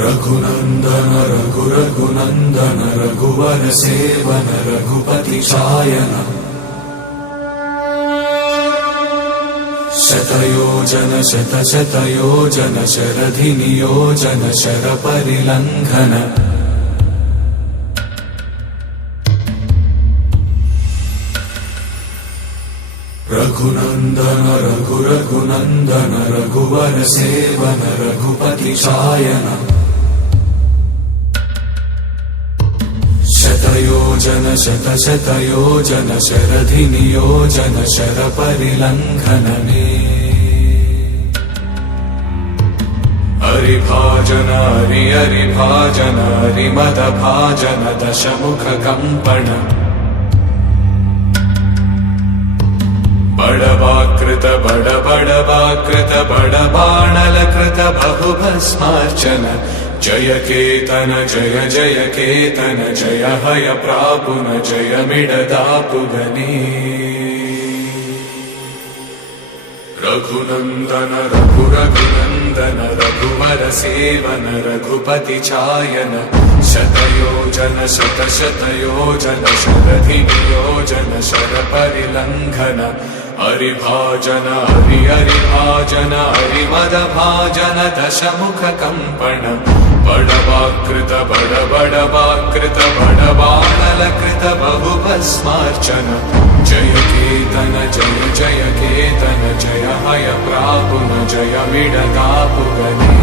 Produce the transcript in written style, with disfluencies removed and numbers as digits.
रघुनंदन रघुनंदन रघुवर seven Raghupati चायन शतयोजन शतयोजन शरधि नियोजन sir परिलंघन Raghunandan Raghunandan रघुवर seven Raghupati चायन शतयोजन शतयोजन शरधि नियोजन sir परिलंघनने हरिभाजन हरिभाजन हरिमद भाजन दशमुख कंपन बड़वाकृत बड़वाकृत बड़बाणलकृत बहुभस्मार्चन जय केतन जय जय केतन जय हय प्रापुन जय मिडदापुगने रघुनंदन रघुनंदन रघुवर सेवन रघुपति चायन शतयोजन शतयोजन शरधि नियोजन शर परिलंघन हरिभाजन हरिभाजन हरिमद भाजन दशमुख कंपन बड़वाकृत बड़वाकृत बड़बाणलकृत बहुभस्मार्चन जय केतन जय जय केतन जय हय प्रापुन जय मिडदापुगने